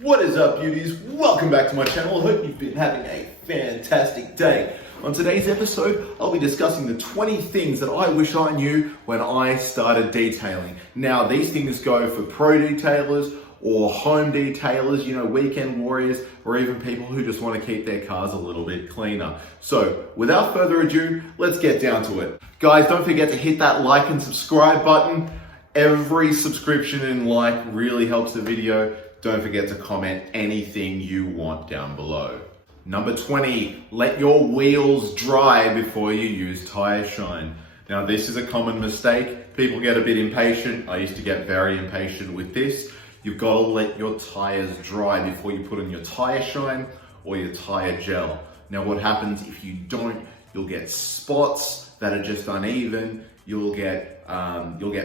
What is up, beauties? Welcome back to my channel. I hope you've been having a fantastic day. On today's episode, I'll be discussing the 20 things that I wish I knew when I started detailing. Now, these things go for pro detailers or home detailers, weekend warriors, or even people who just want to keep their cars a little bit cleaner. So, without further ado, let's get down to it. Guys, don't forget to hit that like and subscribe button. Every subscription and like really helps the video. Don't forget to comment anything you want down below. Number 20, let your wheels dry before you use tire shine. Now, this is a common mistake. People get a bit impatient. I used to get very impatient with this. You've got to let your tires dry before you put on your tire shine or your tire gel. Now, what happens if you don't? You'll get spots that are just uneven. You'll get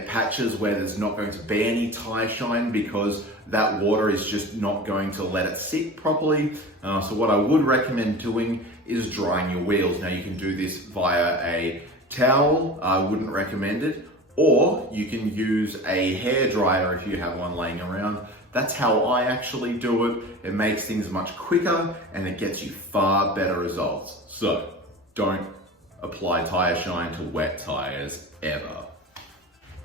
patches where there's not going to be any tire shine because that water is just not going to let it sit properly. So what I would recommend doing is drying your wheels. Now, you can do this via a towel. I wouldn't recommend it. Or you can use a hair dryer if you have one laying around. That's how I actually do it. It makes things much quicker and it gets you far better results. So don't apply tire shine to wet tires ever.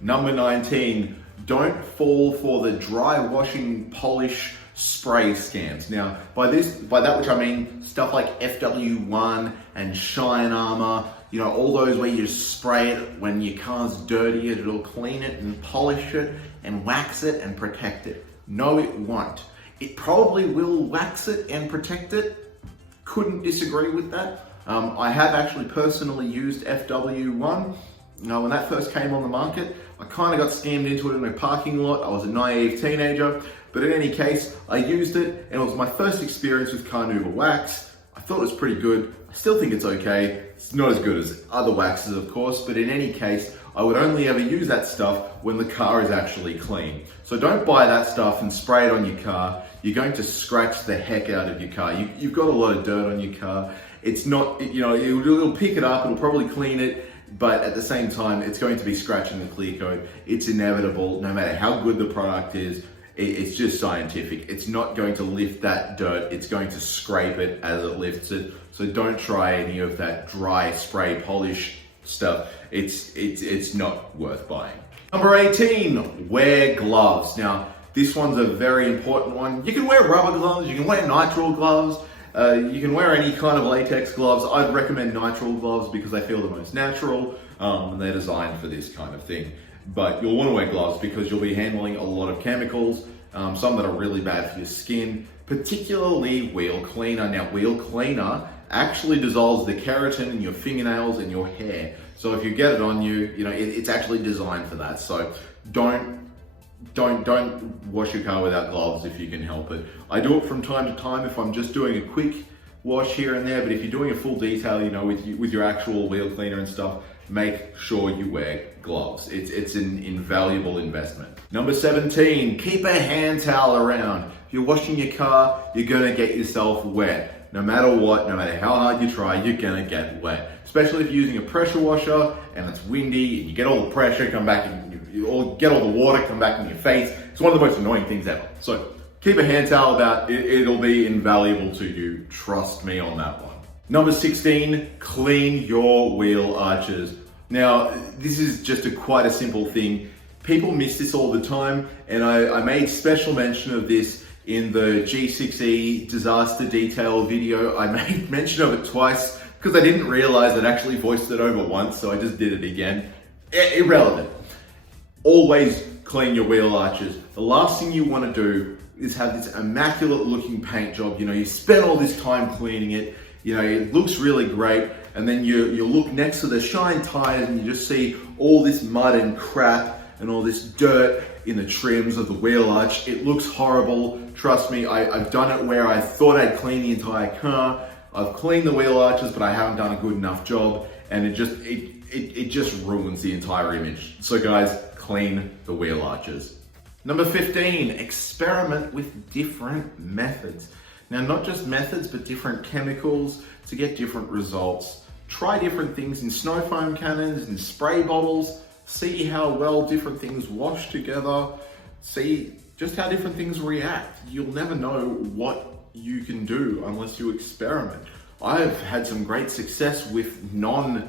Number 19, don't fall for the dry washing polish spray scams. Now, by that which I mean stuff like FW1 and Shine Armor, all those where you just spray it when your car's dirty, it'll clean it and polish it and wax it and protect it. No, it won't. It probably will wax it and protect it. Couldn't disagree with that. I have actually personally used FW1. When that first came on the market, I kind of got scammed into it in a parking lot. I was a naive teenager, but in any case, I used it and it was my first experience with Carnauba wax. I thought it was pretty good. I still think it's okay. It's not as good as other waxes, of course, but in any case, I would only ever use that stuff when the car is actually clean. So don't buy that stuff and spray it on your car. You're going to scratch the heck out of your car. You've got a lot of dirt on your car. It's not, it'll pick it up, it'll probably clean it, but at the same time, it's going to be scratching the clear coat. It's inevitable, no matter how good the product is. It's just scientific. It's not going to lift that dirt. It's going to scrape it as it lifts it. So don't try any of that dry spray polish stuff. It's not worth buying. Number 18, wear gloves. Now, this one's a very important one. You can wear rubber gloves, you can wear nitrile gloves, you can wear any kind of latex gloves. I'd recommend nitrile gloves because they feel the most natural and they're designed for this kind of thing. But you'll want to wear gloves because you'll be handling a lot of chemicals, some that are really bad for your skin, particularly wheel cleaner. Now, wheel cleaner actually dissolves the keratin in your fingernails and your hair. So if you get it on you, it's actually designed for that. So don't wash your car without gloves if you can help it. I do it from time to time if I'm just doing a quick wash here and there, but if you're doing a full detail, with your actual wheel cleaner and stuff, make sure you wear gloves. It's an invaluable investment. Number 17, keep a hand towel around. If you're washing your car, you're gonna get yourself wet. No matter what, no matter how hard you try, you're gonna get wet. Especially if you're using a pressure washer and it's windy and you get all the pressure come back and you get all the water come back in your face. It's one of the most annoying things ever. So keep a hand towel about. It'll be invaluable to you. Trust me on that one. Number 16, clean your wheel arches. Now, this is just quite a simple thing. People miss this all the time, and I made special mention of this in the G6E disaster detail video. I made mention of it twice because I didn't realize I'd actually voiced it over once, so I just did it again. Irrelevant. Always clean your wheel arches. The last thing you want to do is have this immaculate looking paint job. You spend all this time cleaning it. It looks really great. And then you look next to the shine tires and you just see all this mud and crap and all this dirt in the trims of the wheel arch. It looks horrible. Trust me, I've done it where I thought I'd clean the entire car. I've cleaned the wheel arches, but I haven't done a good enough job. And it just ruins the entire image. So guys, clean the wheel arches. Number 15, experiment with different methods. Now, not just methods, but different chemicals to get different results. Try different things in snow foam cannons, in spray bottles, see how well different things wash together, see just how different things react. You'll never know what you can do unless you experiment. I've had some great success with non-car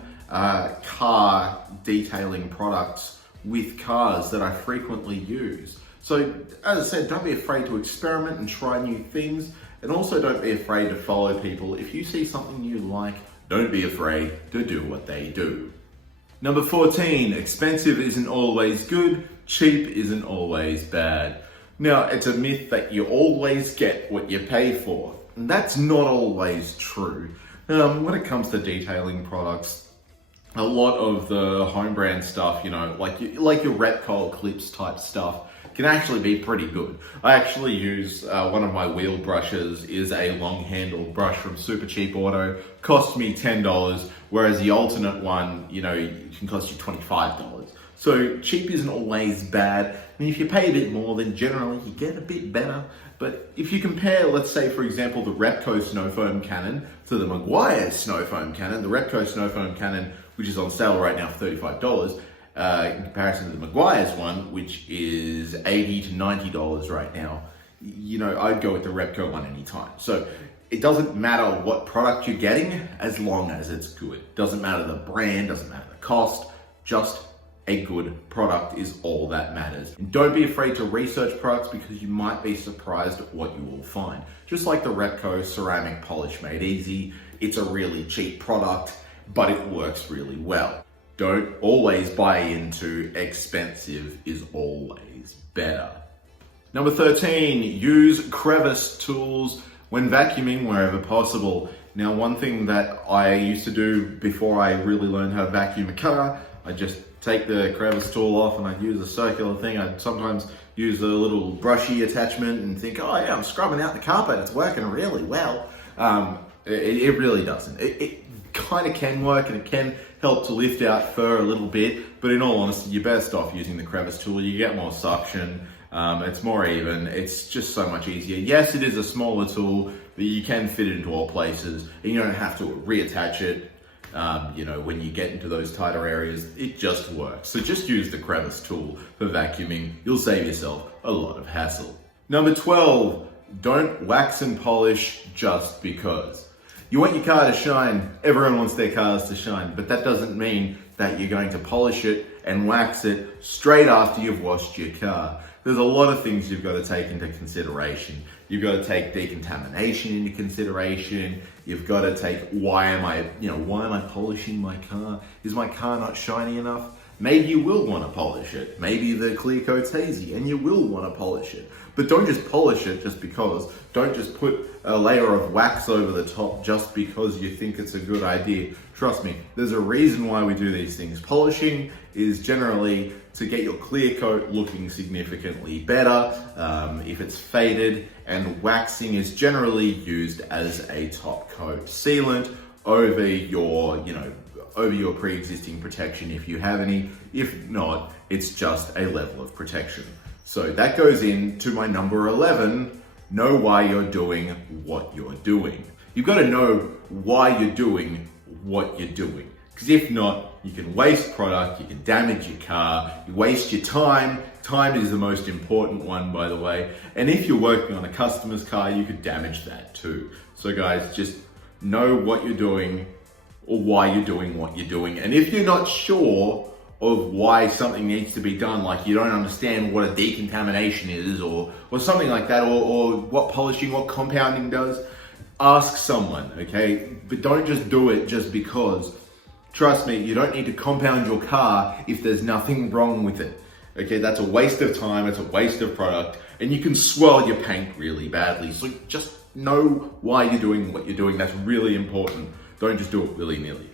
detailing products with cars that I frequently use. So as I said, don't be afraid to experiment and try new things, and also don't be afraid to follow people. If you see something you like, don't be afraid to do what they do. Number 14, expensive isn't always good, cheap isn't always bad. Now, it's a myth that you always get what you pay for. And that's not always true. When it comes to detailing products, a lot of the home brand stuff, you know, like your Repcol clips type stuff, can actually be pretty good. I actually use one of my wheel brushes is a long handled brush from Super Cheap Auto. Cost me $10, whereas the alternate one, you know, it can cost you $25. So cheap isn't always bad. And if you pay a bit more, then generally you get a bit better. But if you compare, let's say, for example, the Repco Snow Foam Cannon to the Meguiar's Snow Foam Cannon, the Repco Snow Foam Cannon, which is on sale right now for $35, in comparison to the Meguiar's one, which is $80 to $90 right now, you know, I'd go with the Repco one anytime. So it doesn't matter what product you're getting as long as it's good. Doesn't matter the brand, doesn't matter the cost, just a good product is all that matters. And don't be afraid to research products because you might be surprised at what you will find. Just like the Repco Ceramic Polish Made Easy, it's a really cheap product, but it works really well. Don't always buy into expensive is always better. Number 13, use crevice tools when vacuuming wherever possible. Now, one thing that I used to do before I really learned how to vacuum a car, I just take the crevice tool off and I'd use a circular thing. I'd sometimes use a little brushy attachment and think, oh yeah, I'm scrubbing out the carpet, it's working really well. It really doesn't. It kind of can work and it can help to lift out fur a little bit, but in all honesty, you're best off using the crevice tool. You get more suction, it's more even, it's just so much easier. Yes, it is a smaller tool, but you can fit it into all places and you don't have to reattach it. You know, when you get into those tighter areas, it just works. So just use the crevice tool for vacuuming. You'll save yourself a lot of hassle. Number 12, don't wax and polish just because. You want your car to shine, everyone wants their cars to shine, but that doesn't mean that you're going to polish it and wax it straight after you've washed your car. There's a lot of things you've got to take into consideration. You've got to take decontamination into consideration. You've got to take, why am I polishing my car? Is my car not shiny enough? Maybe you will want to polish it. Maybe the clear coat's hazy and you will want to polish it. But don't just polish it just because. Don't just put a layer of wax over the top just because you think it's a good idea. Trust me, there's a reason why we do these things. Polishing is generally to get your clear coat looking significantly better if it's faded, and waxing is generally used as a top coat sealant over your, over your pre-existing protection if you have any. If not, it's just a level of protection. So that goes into my number 11, know why you're doing what you're doing. You've got to know why you're doing what you're doing. Because if not, you can waste product, you can damage your car, you waste your time. Time is the most important one, by the way. And if you're working on a customer's car, you could damage that too. So guys, just know what you're doing or why you're doing what you're doing. And if you're not sure of why something needs to be done, like you don't understand what a decontamination is or something like that, or what polishing, what compounding does, ask someone, okay? But don't just do it just because. Trust me, you don't need to compound your car if there's nothing wrong with it. Okay, that's a waste of time, it's a waste of product, and you can swirl your paint really badly. So just know why you're doing what you're doing. That's really important. Don't just do it willy-nilly.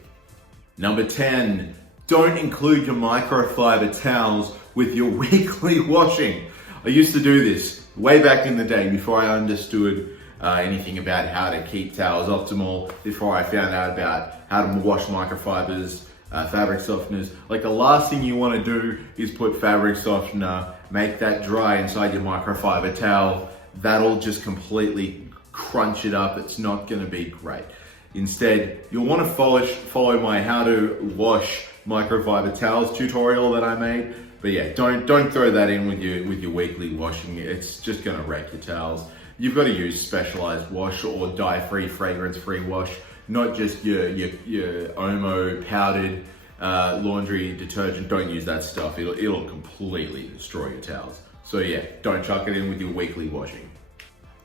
Number 10, don't include your microfiber towels with your weekly washing. I used to do this way back in the day before I understood anything about how to keep towels optimal, before I found out about how to wash microfibers, fabric softeners. Like, the last thing you want to do is put fabric softener, make that dry inside your microfiber towel. That'll just completely crunch it up. It's not going to be great. Instead, you'll want to follow my how to wash microfiber towels tutorial that I made. But yeah, don't throw that in with your weekly washing. It's just gonna wreck your towels. You've got to use specialized wash or dye-free, fragrance-free wash, not just your Omo powdered laundry detergent. Don't use that stuff. It'll completely destroy your towels. So yeah, don't chuck it in with your weekly washing.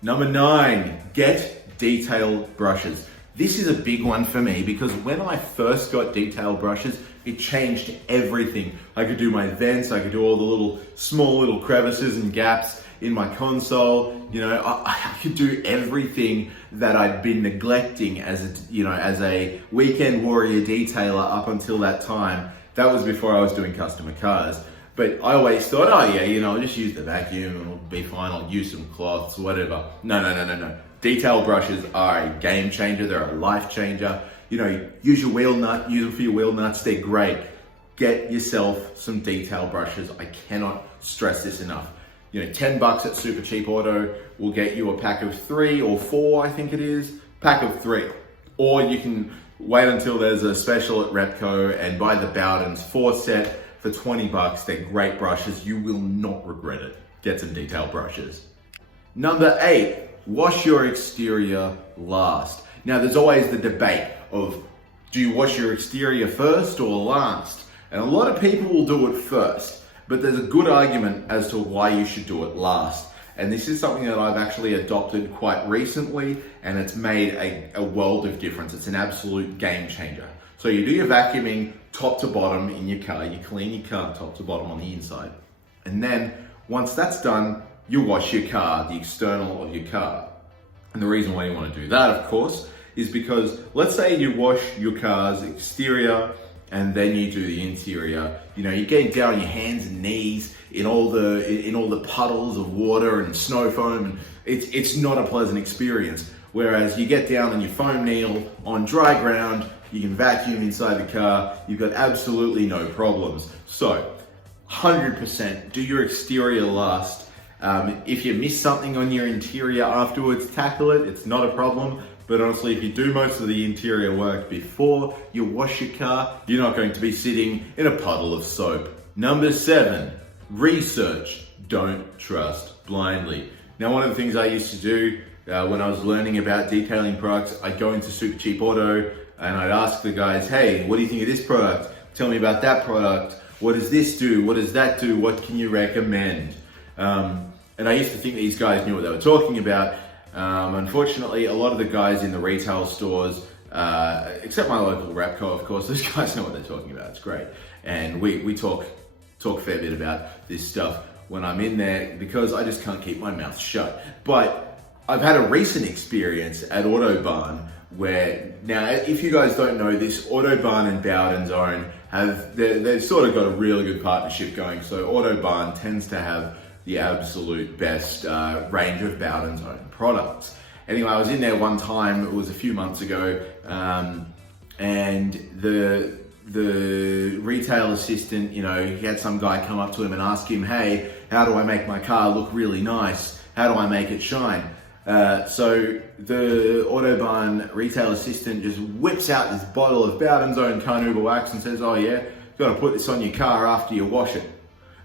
Number 9, get detail brushes. This is a big one for me because when I first got detail brushes, it changed everything. I could do my vents, I could do all the small little crevices and gaps in my console. You know, I could do everything that I'd been neglecting as a weekend warrior detailer up until that time. That was before I was doing customer cars. But I always thought, oh yeah, you know, I'll just use the vacuum and it'll be fine. I'll use some cloths, whatever. No. Detail brushes are a game changer. They're a life changer. You know, use your wheel nut, use them for your wheel nuts. They're great. Get yourself some detail brushes. I cannot stress this enough. You know, $10 at Super Cheap Auto will get you a pack of 3 or 4, I think it is. Pack of 3. Or you can wait until there's a special at Repco and buy the Bowden's 4 set for $20. They're great brushes. You will not regret it. Get some detail brushes. Number 8, wash your exterior last. Now, there's always the debate of, do you wash your exterior first or last? And a lot of people will do it first, but there's a good argument as to why you should do it last. And this is something that I've actually adopted quite recently, and it's made a world of difference. It's an absolute game changer. So you do your vacuuming top to bottom in your car, you clean your car top to bottom on the inside. And then once that's done, you wash your car, the external of your car. And the reason why you want to do that, of course, is because let's say you wash your car's exterior and then you do the interior. You know, you're getting down on your hands and knees in all the puddles of water and snow foam, and it's not a pleasant experience. Whereas you get down on your foam kneel on dry ground, you can vacuum inside the car, you've got absolutely no problems. So 100% do your exterior last. If you miss something on your interior afterwards, tackle it, it's not a problem. But honestly, if you do most of the interior work before you wash your car, you're not going to be sitting in a puddle of soap. Number 7, research. Don't trust blindly. Now, one of the things I used to do when I was learning about detailing products, I'd go into Super Cheap Auto and I'd ask the guys, hey, what do you think of this product? Tell me about that product. What does this do? What does that do? What can you recommend? And I used to think these guys knew what they were talking about. Unfortunately, a lot of the guys in the retail stores, except my local Repco, of course, those guys know what they're talking about. It's great. And we talk a fair bit about this stuff when I'm in there because I just can't keep my mouth shut. But I've had a recent experience at Autobarn where, now if you guys don't know this, Autobarn and Bowden's Own they've sort of got a really good partnership going. So Autobarn tends to have the absolute best range of Bowden's Own products. Anyway, I was in there one time, it was a few months ago, and the retail assistant, you know, he had some guy come up to him and ask him, hey, how do I make my car look really nice? How do I make it shine? So the Autobarn retail assistant just whips out this bottle of Bowden's Own carnauba wax and says, oh yeah, you've got to put this on your car after you wash it.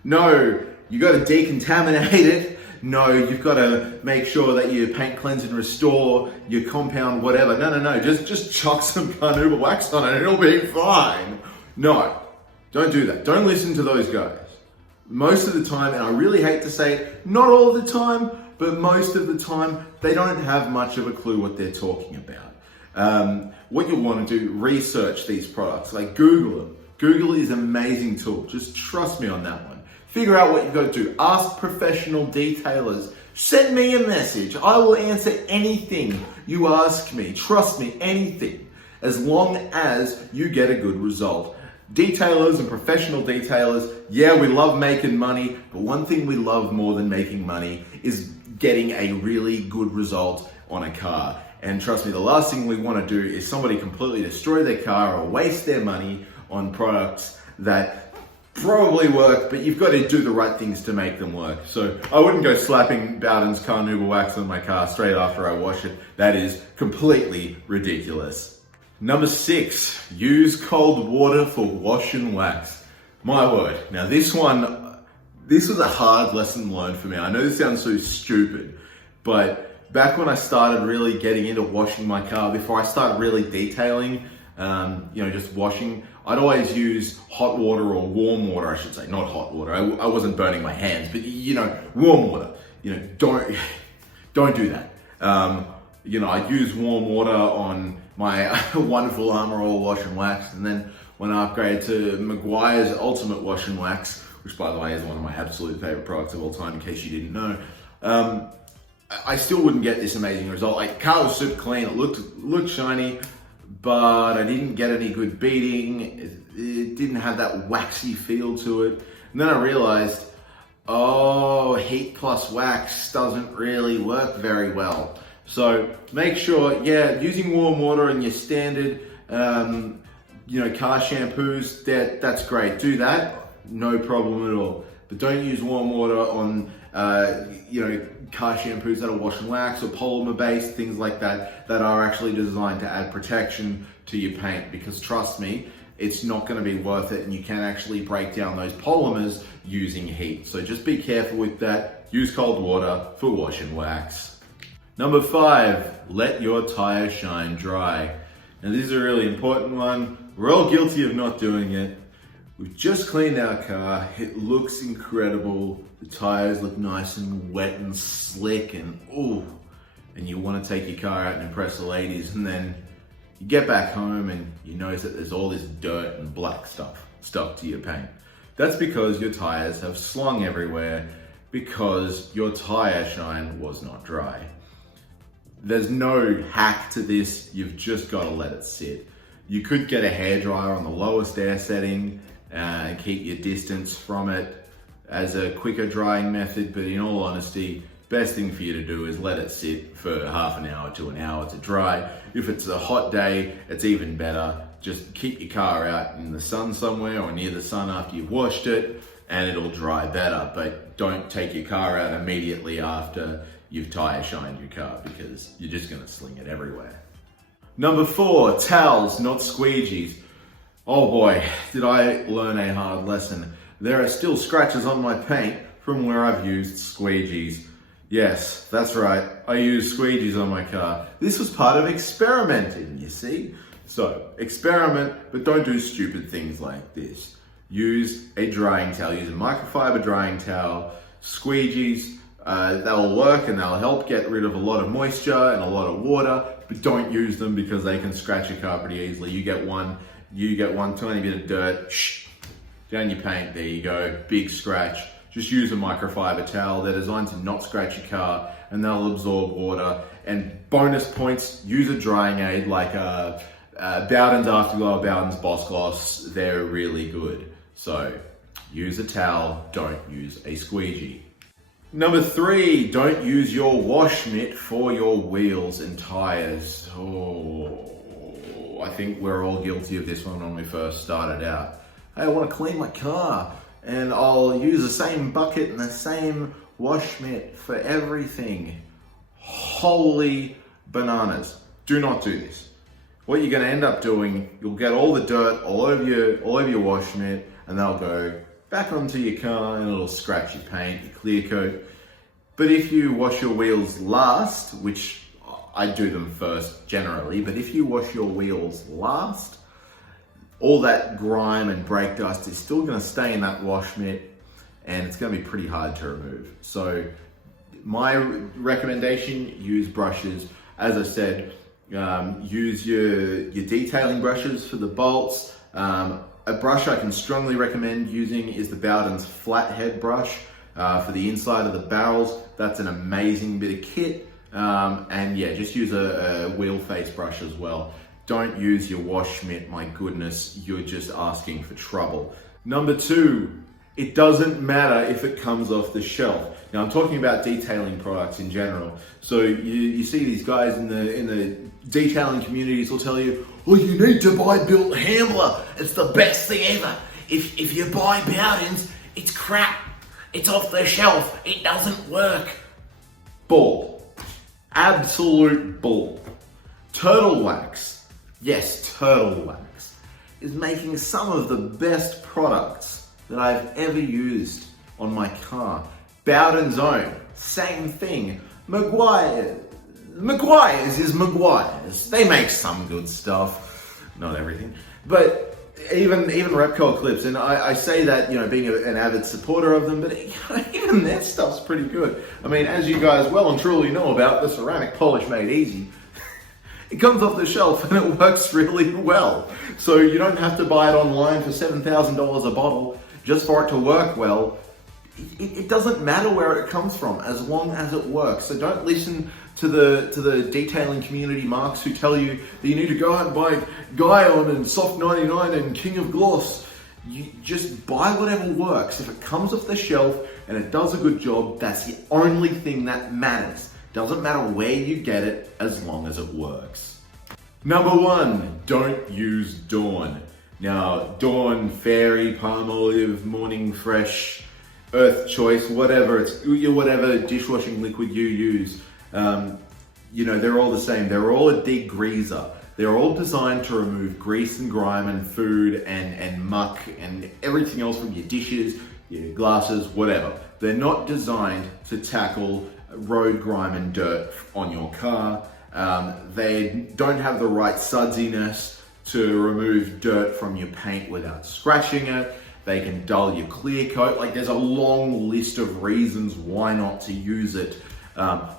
No, you got to decontaminate it. No, you've got to make sure that you paint, cleanse and restore your compound, whatever. No, just chuck some carnauba wax on it and it'll be fine. No, don't do that. Don't listen to those guys. Most of the time, and I really hate to say it, not all the time, but most of the time, they don't have much of a clue what they're talking about. What you want to do, research these products, like Google them. Google is an amazing tool. Just trust me on that one. Figure out what you've got to do. Ask professional detailers. Send me a message. I will answer anything you ask me. Trust me, anything. As long as you get a good result. Detailers and professional detailers, yeah, we love making money, but one thing we love more than making money is getting a really good result on a car. And trust me, the last thing we want to do is somebody completely destroy their car or waste their money on products that probably work, but you've got to do the right things to make them work. So I wouldn't go slapping Bowden's carnauba wax on my car straight after I wash it. That is completely ridiculous. Number 6, use cold water for wash and wax. My word. Now this was a hard lesson learned for me. I know this sounds so stupid, but back when I started really getting into washing my car, before I started really detailing, just washing, I'd always use hot water or warm water, I should say, not hot water. I wasn't burning my hands, but warm water. Don't do that. I'd use warm water on my wonderful Armor All Wash and Wax, and then when I upgraded to Meguiar's Ultimate Wash and Wax, which by the way is one of my absolute favorite products of all time, in case you didn't know, I still wouldn't get this amazing result. Like, the car was super clean, it looked shiny, but I didn't get any good beating. It didn't have that waxy feel to it. And then I realized, heat plus wax doesn't really work very well. So make sure, using warm water in your standard, car shampoos, that's great. Do that, no problem at all. But don't use warm water on, car shampoos that are wash and wax or polymer based, things like that, that are actually designed to add protection to your paint, because trust me, it's not going to be worth it, and you can actually break down those polymers using heat. So just be careful with that. Use cold water for wash and wax. Number 5, let your tire shine dry. Now this is a really important one. We're all guilty of not doing it. We've just cleaned our car. It looks incredible. The tires look nice and wet and slick and you want to take your car out and impress the ladies, and then you get back home and you notice that there's all this dirt and black stuff stuck to your paint. That's because your tires have slung everywhere because your tire shine was not dry. There's no hack to this. You've just got to let it sit. You could get a hairdryer on the lowest air setting and keep your distance from it as a quicker drying method, but in all honesty, best thing for you to do is let it sit for half an hour to an hour to dry. If it's a hot day, it's even better. Just keep your car out in the sun somewhere or near the sun after you've washed it, and it'll dry better. But don't take your car out immediately after you've tire shined your car, because you're just gonna sling it everywhere. Number 4, towels, not squeegees. Oh boy, did I learn a hard lesson. There are still scratches on my paint from where I've used squeegees. Yes, that's right, I use squeegees on my car. This was part of experimenting, you see? So, experiment, but don't do stupid things like this. Use a drying towel, use a microfiber drying towel. Squeegees, they'll work and they'll help get rid of a lot of moisture and a lot of water, but don't use them because they can scratch your car pretty easily. You get one tiny bit of dirt, down your paint, there you go, big scratch. Just use a microfiber towel. They're designed to not scratch your car and they'll absorb water. And bonus points, use a drying aid like Bowden's Afterglow, Bowden's Boss Gloss. They're really good. So use a towel, don't use a squeegee. Number 3, don't use your wash mitt for your wheels and tires. I think we're all guilty of this one when we first started out. Hey, I want to clean my car, and I'll use the same bucket and the same wash mitt for everything. Holy bananas. Do not do this. What you're going to end up doing, you'll get all the dirt all over your wash mitt, and they'll go back onto your car and it'll scratch your paint, your clear coat. But if you wash your wheels last, which I do them first generally, but if you wash your wheels last, all that grime and brake dust is still going to stay in that wash mitt, and it's going to be pretty hard to remove. So my recommendation, use brushes. As I said, use your detailing brushes for the bolts. A brush I can strongly recommend using is the Bowden's flathead brush for the inside of the barrels. That's an amazing bit of kit. And yeah, just use a wheel face brush as well. Don't use your wash mitt, my goodness, you're just asking for trouble. Number 2, it doesn't matter if it comes off the shelf. Now I'm talking about detailing products in general. So you see these guys in the detailing communities will tell you, oh, you need to buy Built Hambler. It's the best thing ever. If you buy Bowden's, it's crap. It's off the shelf. It doesn't work. Bull. Absolute bull. Turtle Wax, yes, Turtle Wax, is making some of the best products that I've ever used on my car. Bowden's Own, same thing. Maguire's is Maguire's. They make some good stuff, not everything, but even Repcol clips, and I say that, you know, being an avid supporter of them, but even their stuff's pretty good. I mean, as you guys well and truly know about the ceramic polish made easy, it comes off the shelf and it works really well. So you don't have to buy it online for $7,000 a bottle just for it to work well. It doesn't matter where it comes from as long as it works. So don't listen to the detailing community marks who tell you that you need to go out and buy Guyon and Soft 99 and King of Gloss. You just buy whatever works. If it comes off the shelf and it does a good job, that's the only thing that matters. Doesn't matter where you get it as long as it works. Number 1, don't use Dawn. Now, Dawn, Fairy, Palmolive, Morning Fresh, Earth Choice, whatever dishwashing liquid you use, you know, they're all the same. They're all a degreaser. They're all designed to remove grease and grime and food and muck and everything else from your dishes, your glasses, whatever. They're not designed to tackle road grime and dirt on your car. They don't have the right sudsiness to remove dirt from your paint without scratching it. They can dull your clear coat. Like, there's a long list of reasons why not to use it.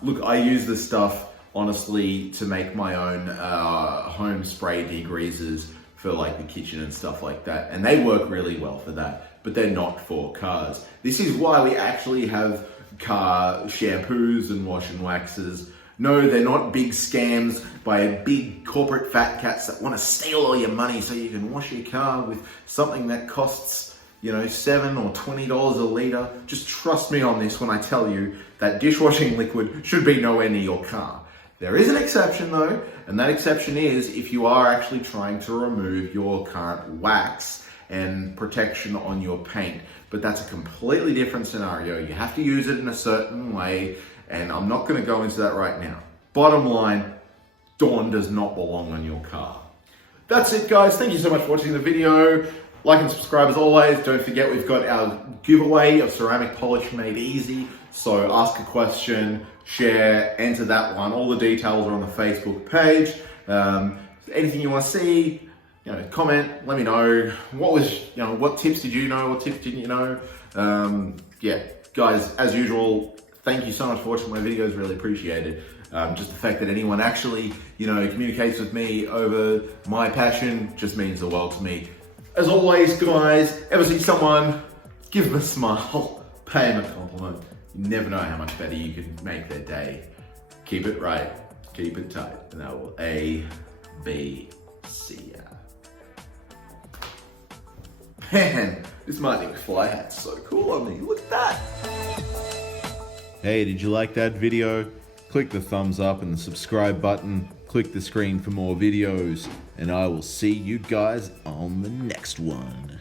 Look, I use this stuff honestly to make my own home spray degreasers for like the kitchen and stuff like that, and they work really well for that, but they're not for cars. This is why we actually have car shampoos and wash and waxes. No, they're not big scams by big corporate fat cats that want to steal all your money so you can wash your car with something that costs, you know, $7 or $20 a litre. Just trust me on this when I tell you that dishwashing liquid should be nowhere near your car. There is an exception though, and that exception is if you are actually trying to remove your current wax and protection on your paint. But that's a completely different scenario. You have to use it in a certain way, and I'm not going to go into that right now. Bottom line, Dawn does not belong on your car. That's it, guys. Thank you so much for watching the video. Like and subscribe as always. Don't forget we've got our giveaway of ceramic polish made easy. So ask a question, share, enter that one. All the details are on the Facebook page. Anything you want to see, you know, comment, let me know. What tips did you know? What tips didn't you know? Yeah, guys, as usual, thank you so much for watching my videos. Really appreciate it. Just the fact that anyone actually, you know, communicates with me over my passion just means the world to me. As always, guys, ever see someone, give them a smile, pay them a compliment. You never know how much better you can make their day. Keep it right, keep it tight, and that will A-B-CYA. Man, this Mighty McFly hat's so cool on me. Look at that. Hey, did you like that video? Click the thumbs up and the subscribe button. Click the screen for more videos. And I will see you guys on the next one.